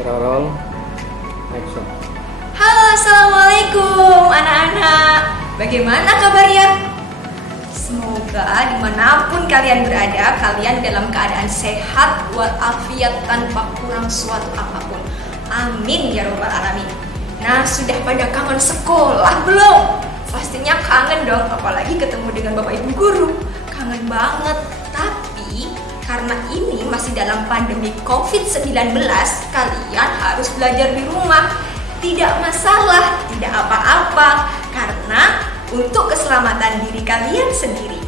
Roll, action. Halo, assalamualaikum anak-anak. Bagaimana kabarnya? Semoga dimanapun kalian berada, kalian dalam keadaan sehat walafiat tanpa kurang suatu apapun. Amin ya robbal alamin. Nah, sudah pada kangen sekolah belum? Pastinya kangen dong, apalagi ketemu dengan bapak ibu guru. Kangen banget. Tapi karena ini masih dalam pandemi COVID-19, kalian harus belajar di rumah. Tidak masalah, tidak apa-apa, karena untuk keselamatan diri kalian sendiri.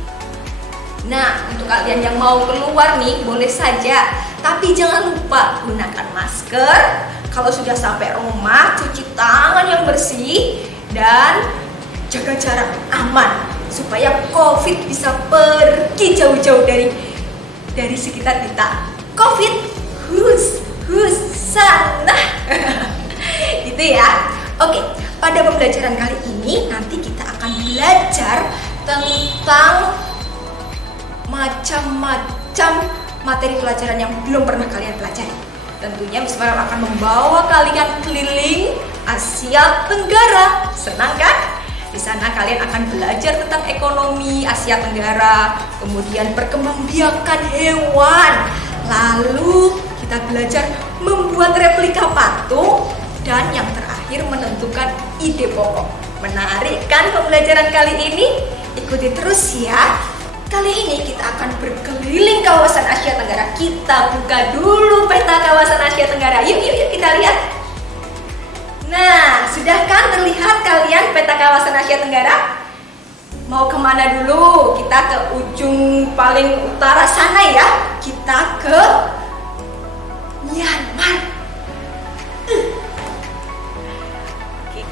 Nah, untuk kalian yang mau keluar nih, boleh saja, tapi jangan lupa gunakan masker. Kalau sudah sampai rumah, cuci tangan yang bersih dan jaga jarak aman supaya COVID bisa pergi jauh-jauh dari sekitar kita. COVID, hus sana. Gitu ya. Oke, pada pembelajaran kali ini nanti kita akan belajar tentang macam-macam materi pelajaran yang belum pernah kalian pelajari. Tentunya Miss Farah akan membawa kalian keliling Asia Tenggara. Senang kan? Di sana kalian akan belajar tentang ekonomi Asia Tenggara, kemudian perkembangbiakan hewan. Lalu kita belajar membuat replika patung dan yang terakhir menentukan ide pokok. Menarik kan pembelajaran kali ini? Ikuti terus ya. Kali ini kita akan berkeliling kawasan Asia Tenggara. Kita buka dulu peta kawasan Asia Tenggara. Yuk kita lihat. Nah, sudah kan terlihat kalian peta kawasan Asia Tenggara? Mau kemana dulu? Kita ke ujung paling utara sana ya. Kita ke Myanmar.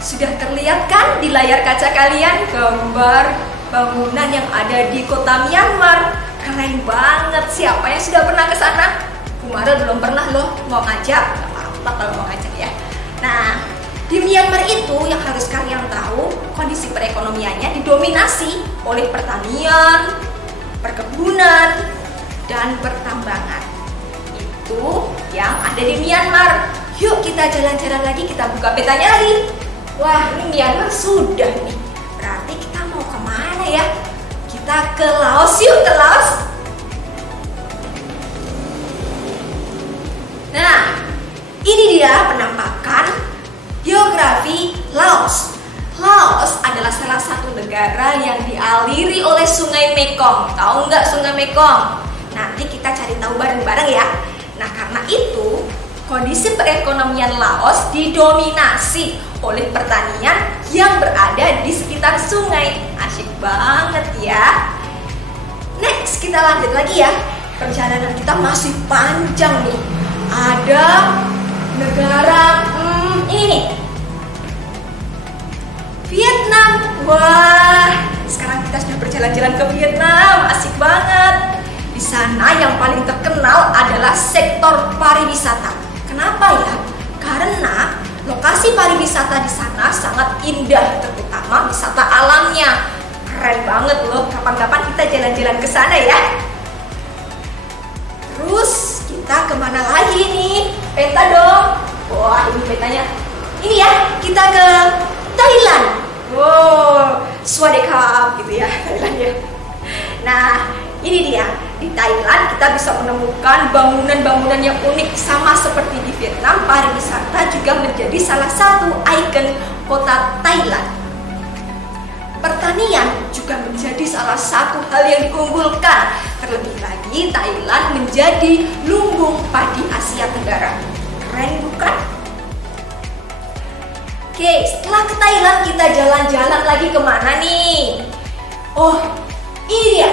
Sudah terlihat kan di layar kaca kalian gambar bangunan yang ada di kota Myanmar? Keren banget. Siapa yang sudah pernah ke sana? Kumara belum pernah loh. Mau ngajak? Gak apa-apa kalau mau ngajak ya. Nah, di Myanmar itu yang harus kalian tahu, kondisi perekonomiannya didominasi oleh pertanian, perkebunan, dan pertambangan. Itu yang ada di Myanmar. Yuk kita jalan-jalan lagi, kita buka petanya lagi. Wah, ini Myanmar sudah nih. Berarti kita mau kemana ya? Kita ke Laos yuk, ke Laos. Nah, ini dia penampakan geografi Laos. Laos adalah salah satu negara yang dialiri oleh Sungai Mekong. Tahu nggak Sungai Mekong? Nanti kita cari tahu bareng-bareng ya. Nah, karena itu kondisi perekonomian Laos didominasi oleh pertanian yang berada di sekitar sungai. Asyik banget ya. Next, kita lanjut lagi ya. Perjalanan kita masih panjang nih. Ada negara ini nih, Vietnam. Wah, sekarang kita sudah berjalan-jalan ke Vietnam. Asik banget. Di sana yang paling terkenal adalah sektor pariwisata. Kenapa ya? Karena lokasi pariwisata di sana sangat indah, terutama wisata alamnya. Keren banget loh. Kapan-kapan kita jalan-jalan ke sana ya. Terus kita kemana lagi nih? Peta dong. Wah, ini petanya. Ini ya, kita ke Thailand. Wow, swadekap gitu ya, Thailand ya. Nah, ini dia. Di Thailand kita bisa menemukan bangunan-bangunan yang unik. Sama seperti di Vietnam, pariwisata juga menjadi salah satu ikon kota Thailand. Pertanian juga menjadi salah satu hal yang diunggulkan. Terlebih lagi, Thailand menjadi lumbung padi Asia Tenggara. Keren bukan? Oke, setelah ke Thailand kita jalan-jalan lagi kemana nih? Oh, ini dia.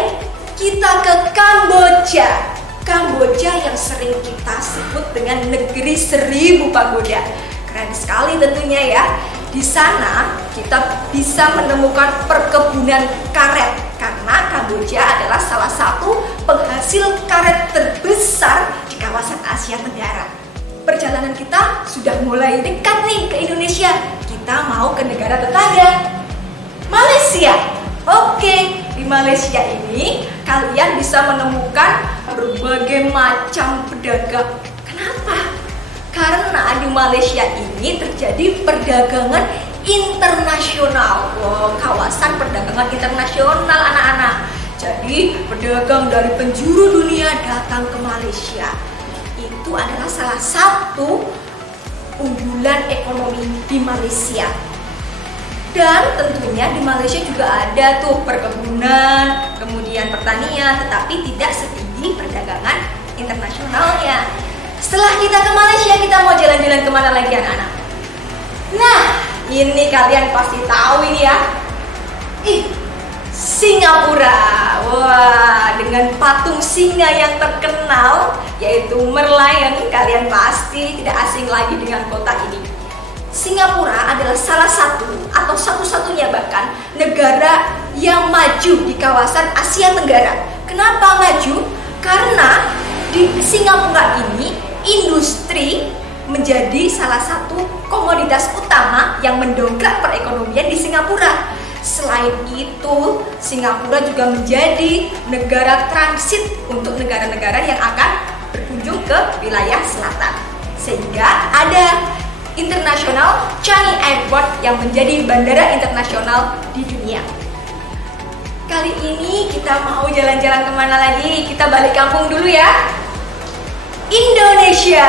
Kita ke Kamboja. Kamboja yang sering kita sebut dengan negeri 1000 pagoda. Keren sekali tentunya ya. Di sana kita bisa menemukan perkebunan karet karena Kamboja adalah salah satu penghasil karet terbesar di kawasan Asia Tenggara. Perjalanan kita sudah mulai dekat nih ke Indonesia. Kita mau ke negara tetangga, Malaysia. Oke, di Malaysia ini kalian bisa menemukan berbagai macam pedagang. Kenapa? Karena di Malaysia ini terjadi perdagangan internasional. Wow, kawasan perdagangan internasional anak-anak. Jadi pedagang dari penjuru dunia datang ke Malaysia. Itu adalah salah satu unggulan ekonomi di Malaysia. Dan tentunya di Malaysia juga ada tuh perkebunan, kemudian pertanian, tetapi tidak setinggi perdagangan internasionalnya. Setelah kita ke Malaysia, kita mau jalan-jalan kemana lagi anak-anak? Nah, ini kalian pasti tahu ini ya. Singapura. Wah, dengan patung singa yang terkenal yaitu Merlion, kalian pasti tidak asing lagi dengan kota ini. Singapura adalah salah satu atau satu-satunya bahkan negara yang maju di kawasan Asia Tenggara. Kenapa maju? Karena di Singapura ini industri menjadi salah satu komoditas utama yang mendongkrak perekonomian di Singapura. Selain itu, Singapura juga menjadi negara transit untuk negara-negara yang akan berkunjung ke wilayah selatan. Sehingga ada International Changi Airport yang menjadi bandara internasional di dunia. Kali ini kita mau jalan-jalan kemana lagi? Kita balik kampung dulu ya. Indonesia.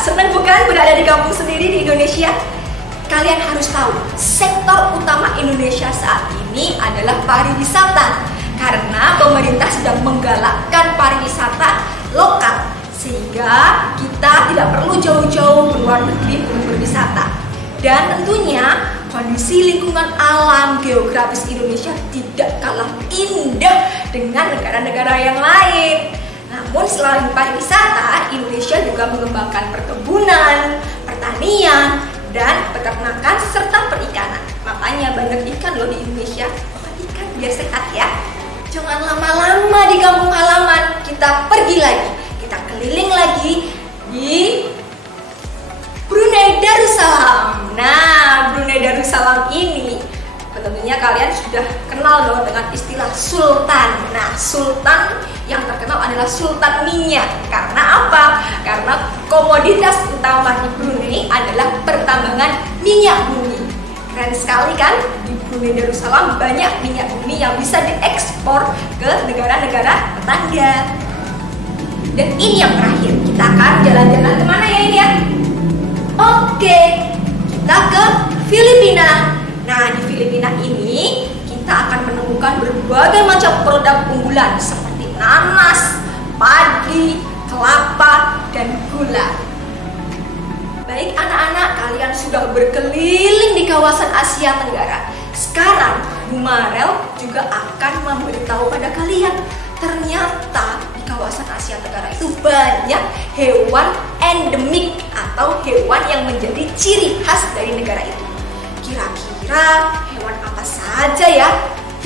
Senang bukan berada di kampung sendiri di Indonesia? Kalian harus tahu, sektor utama Indonesia saat ini adalah pariwisata. Karena pemerintah sedang menggalakkan pariwisata lokal, sehingga kita tidak perlu jauh-jauh keluar negeri untuk berwisata. Dan tentunya kondisi lingkungan alam geografis Indonesia tidak kalah indah dengan negara-negara yang lain. Namun selain pariwisata, Indonesia juga mengembangkan perkebunan, pertanian, dan peternakan serta perikanan. Makanya banyak ikan loh di Indonesia. Makan ikan biar sehat ya. Jangan lama-lama di kampung halaman, kita pergi lagi. Kita keliling lagi di Brunei Darussalam. Nah, Brunei Darussalam ini tentunya kalian sudah kenal dong dengan istilah sultan. Nah, sultan yang terkenal adalah sultan minyak. Karena apa? Karena komoditas utama di Brunei adalah pertambangan minyak bumi. Keren sekali kan? Di Brunei Darussalam banyak minyak bumi yang bisa diekspor ke negara-negara tetangga. Dan ini yang terakhir, kita akan jalan-jalan kemana ya ini ya? Oke, kita ke Filipina. Nah, di Filipina ini kita akan menemukan berbagai macam produk unggulan seperti nanas, padi, kelapa, dan gula. Baik anak-anak, kalian sudah berkeliling di kawasan Asia Tenggara. Sekarang Bu Marel juga akan memberitahu pada kalian, ternyata di kawasan Asia Tenggara itu banyak hewan endemik atau hewan yang menjadi ciri khas dari negara itu. Kira-kira hewan apa saja ya?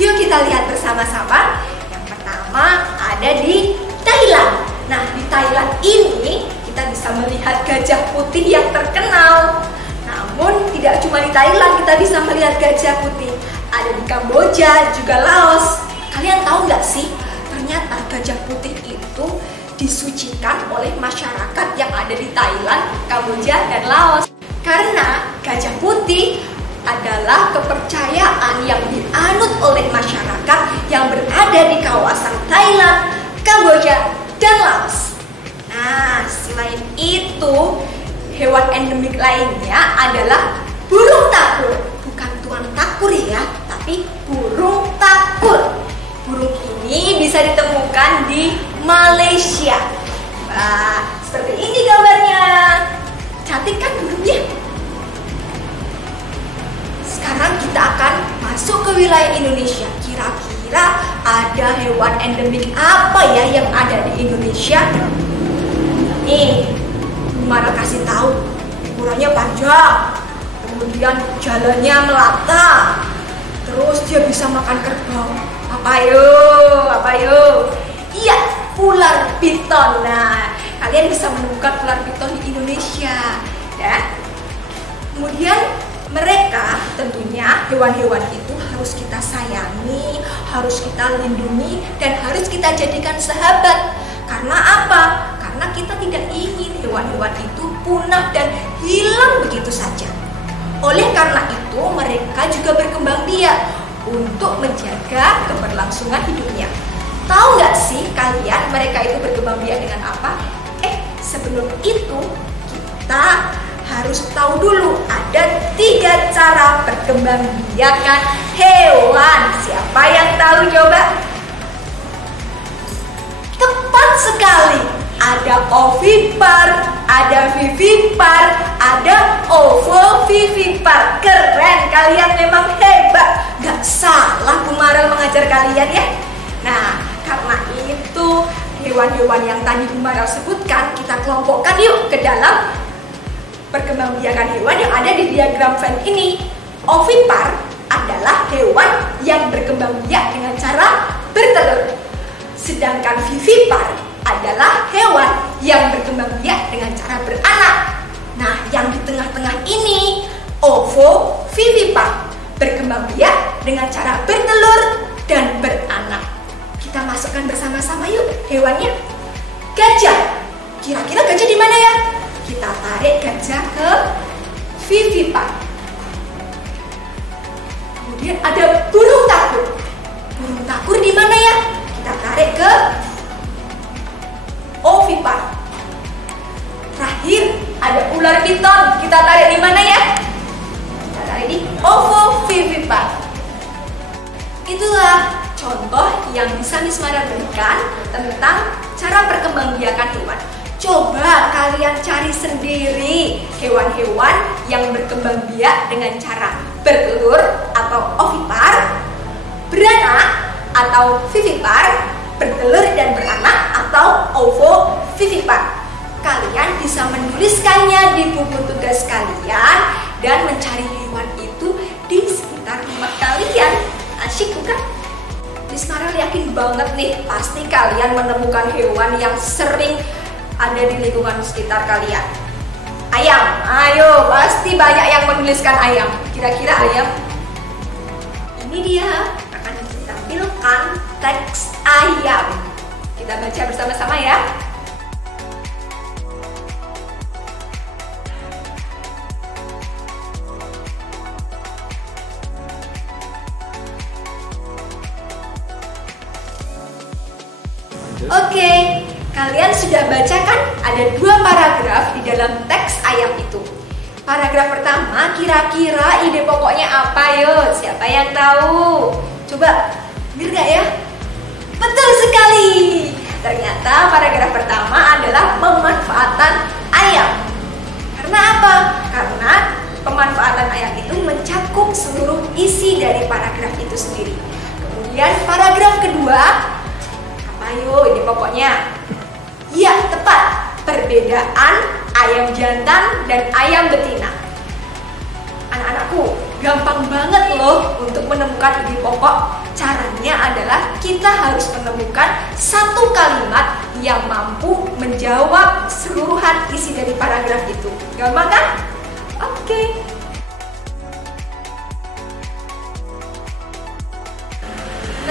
Yuk kita lihat bersama-sama. Yang pertama ada di Thailand. Nah, di Thailand ini kita bisa melihat gajah putih yang terkenal. Namun tidak cuma di Thailand kita bisa melihat gajah putih. Ada di Kamboja, juga Laos. Kalian tahu nggak sih? Ternyata gajah putih itu disucikan oleh masyarakat yang ada di Thailand, Kamboja, dan Laos. Karena gajah putih adalah kepercayaan yang dianut oleh masyarakat yang berada di kawasan Thailand, Kamboja, dan Laos. Nah, selain itu, hewan endemik lainnya adalah burung takur. Bukan tuan takur ya, tapi burung takur. Burung ini bisa ditemukan di Malaysia. Nah, seperti ini gambarnya. Cantik kan burungnya? Sekarang kita akan masuk ke wilayah Indonesia. Kira-kira ada hewan endemik apa ya yang ada di Indonesia? Nih, Mara kasih tahu. Ukurannya panjang, kemudian jalannya melata, terus dia bisa makan kerbau. Apa yuk? Iya, ular piton. Nah, kalian bisa menemukan ular piton di Indonesia, ya. Kemudian mereka tentunya hewan-hewan itu harus kita sayangi, harus kita lindungi, dan harus kita jadikan sahabat. Karena apa? Karena karena kita tidak ingin hewan-hewan itu punah dan hilang begitu saja. Oleh karena itu, mereka juga berkembang biak untuk menjaga keberlangsungan hidupnya. Tahu nggak sih kalian mereka itu berkembang biak dengan apa? Sebelum itu kita harus tahu dulu ada 3 cara berkembang biakan hewan. Siapa yang tahu coba? Tepat sekali. Ada ovipar, ada vivipar, ada ovovivipar. Keren, kalian memang hebat. Gak salah Bu Marel mengajar kalian ya. Nah, karena itu hewan-hewan yang tadi Bu Marel sebutkan kita kelompokkan yuk ke dalam perkembangbiakan hewan yang ada di diagram Venn ini. Ovipar adalah hewan yang berkembang biak dengan cara bertelur. Sedangkan vivipar adalah hewan yang berkembang biak dengan cara beranak. Nah, yang di tengah-tengah ini ovovivipar, berkembang biak dengan cara bertelur dan beranak. Kita masukkan bersama-sama yuk hewannya. Gajah. Kira-kira gajah di mana ya? Kita tarik gajah ke vivipar. Kemudian ada burung takur. Burung takur di mana ya? Kita tarik ke ovipar. Terakhir ada ular piton. Kita tarik di mana ya? Kita tarik di ovovivipar. Itulah contoh yang bisa Miss Marel berikan tentang cara perkembangbiakan hewan. Coba kalian cari sendiri hewan-hewan yang berkembang biak dengan cara bertelur atau ovipar, beranak atau vivipar, bertelur dan beranak atau ovovivipar. Kalian bisa menuliskannya di buku tugas kalian dan mencari hewan itu di sekitar rumah kalian. Asyik bukan? Miss Marel yakin banget nih, pasti kalian menemukan hewan yang sering ada di lingkungan sekitar kalian. Ayam, ayo, pasti banyak yang menuliskan ayam. Kira-kira ayam? Ini dia, akan ditampilkan teks ayam. Kita baca bersama-sama ya. Oke, kalian sudah baca kan? Ada 2 paragraf di dalam teks ayam itu. Paragraf pertama, kira-kira ide pokoknya apa yuk? Siapa yang tahu? Coba, bener gak ya? Betul sekali! Ternyata paragraf pertama adalah pemanfaatan ayam. Karena apa? Karena pemanfaatan ayam itu mencakup seluruh isi dari paragraf itu sendiri. Kemudian paragraf kedua, ayo, ini pokoknya. Ya, tepat. Perbedaan ayam jantan dan ayam betina. Anak-anakku, gampang banget loh untuk menemukan ide pokok. Caranya adalah kita harus menemukan satu kalimat yang mampu menjawab seluruhan isi dari paragraf itu. Gampang kan? Oke.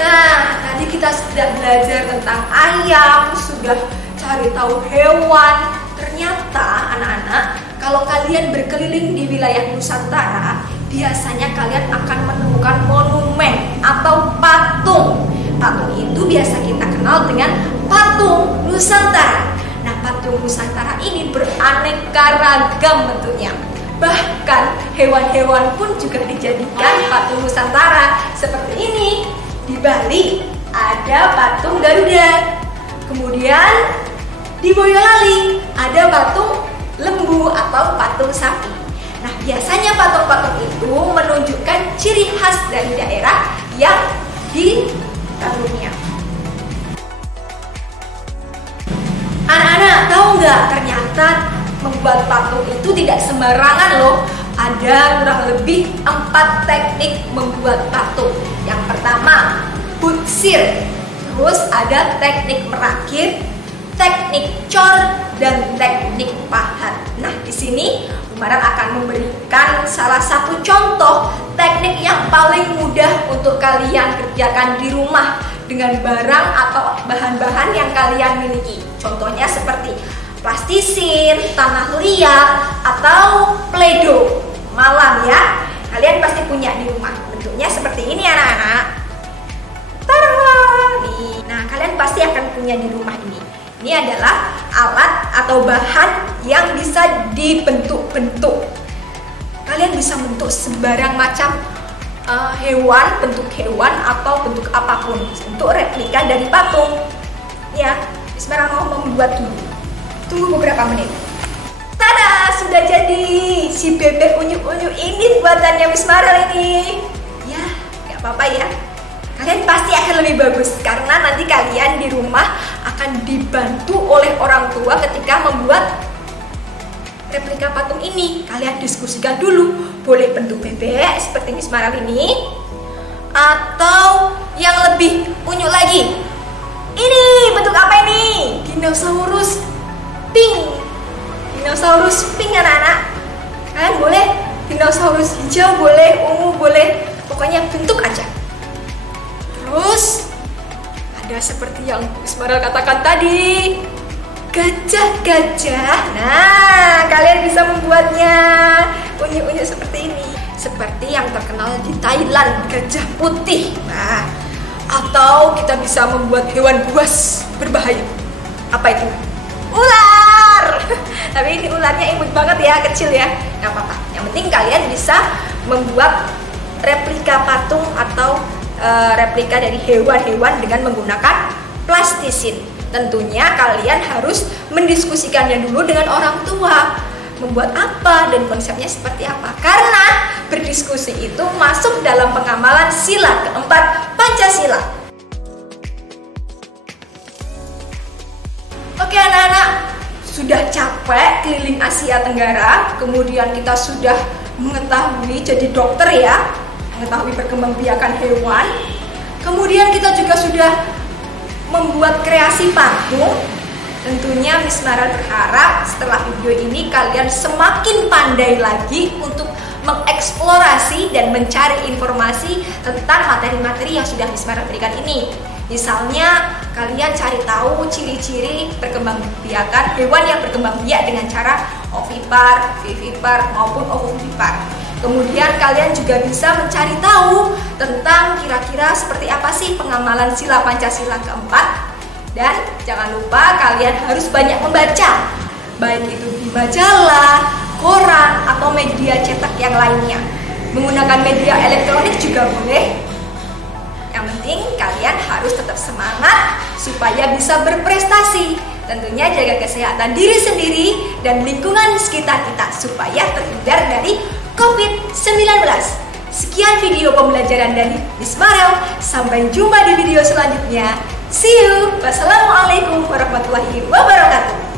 Nah, tadi kita sudah belajar tentang ayam, sudah cari tahu hewan. Ternyata anak-anak, kalau kalian berkeliling di wilayah Nusantara, biasanya kalian akan menemukan monumen atau patung. Patung itu biasa kita kenal dengan patung Nusantara. Nah, patung Nusantara ini beraneka ragam bentuknya. Bahkan hewan-hewan pun juga dijadikan patung Nusantara. Seperti ini. Di Bali ada patung Garuda. Kemudian di Boyolali ada patung lembu atau patung sapi. Nah, biasanya patung-patung itu menunjukkan ciri khas dari daerah yang dibangunnya. Anak-anak tahu nggak, ternyata membuat patung itu tidak sembarangan loh. Ada kurang lebih 4 teknik membuat patung. Yang pertama, butsir. Terus ada teknik merakit, teknik cor, dan teknik pahat. Nah, di sini Bu Marel akan memberikan salah satu contoh teknik yang paling mudah untuk kalian kerjakan di rumah dengan barang atau bahan-bahan yang kalian miliki. Contohnya seperti plastisin, tanah liat, atau Play-Doh malam ya. Kalian pasti punya di rumah. Bentuknya seperti ini anak-anak. Tada! Nih, nah kalian pasti akan punya di rumah ini. Ini adalah alat atau bahan yang bisa dibentuk-bentuk. Kalian bisa bentuk sembarang macam hewan, bentuk hewan atau bentuk apapun untuk replika dari patung. Ya, Ismara mau membuat dulu. Tunggu beberapa menit. Tada, sudah jadi si bebek unyu-unyu ini buatannya Ismara ini. Ya, nggak apa-apa ya. Kalian pasti akan lebih bagus karena nanti kalian di rumah akan dibantu oleh orang tua ketika membuat replika patung ini. Kalian diskusikan dulu, boleh bentuk bebek seperti Miss Maral ini, atau yang lebih unyu lagi. Ini bentuk apa ini? Dinosaurus pink. Dinosaurus pink anak-anak. Kalian boleh dinosaurus hijau, boleh ungu, boleh, pokoknya bentuk aja. Terus ada seperti yang Miss Maral katakan tadi, gajah-gajah. Nah, kalian bisa membuatnya unyu-unyu seperti ini. Seperti yang terkenal di Thailand, gajah putih. Nah, atau kita bisa membuat hewan buas berbahaya. Apa itu? Ular. Tapi ini ularnya imut banget ya, kecil ya. Nggak apa-apa. Yang penting kalian bisa membuat replika patung atau replika dari hewan-hewan dengan menggunakan plastisin. Tentunya kalian harus mendiskusikannya dulu dengan orang tua. Membuat apa dan konsepnya seperti apa. Karena berdiskusi itu masuk dalam pengamalan sila keempat Pancasila. Oke anak-anak, sudah capek keliling Asia Tenggara, kemudian kita sudah mengetahui jadi dokter ya, mengetahui perkembangbiakan hewan. Kemudian kita juga sudah membuat kreasi patung. Tentunya Miss Maral berharap setelah video ini kalian semakin pandai lagi untuk mengeksplorasi dan mencari informasi tentang materi-materi yang sudah Miss Maral berikan ini. Misalnya kalian cari tahu ciri-ciri perkembangbiakan hewan yang berkembang biak dengan cara ovipar, vivipar maupun ovovivipar. Kemudian kalian juga bisa mencari tahu tentang kira-kira seperti apa sih pengamalan sila Pancasila keempat. Dan jangan lupa kalian harus banyak membaca, baik itu di majalah, koran, atau media cetak yang lainnya. Menggunakan media elektronik juga boleh. Yang penting kalian harus tetap semangat supaya bisa berprestasi. Tentunya jaga kesehatan diri sendiri dan lingkungan sekitar kita supaya terhindar dari COVID-19. Sekian video pembelajaran dari Miss Maral. Sampai jumpa di video selanjutnya. See you. Wassalamualaikum warahmatullahi wabarakatuh.